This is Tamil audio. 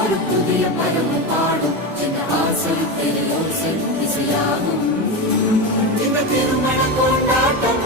ஒரு புதிய பருவம் பாடும் என்ற ஆசை பெரியோசை இசையாகும். இந்த திருமண கொண்டாட்டம்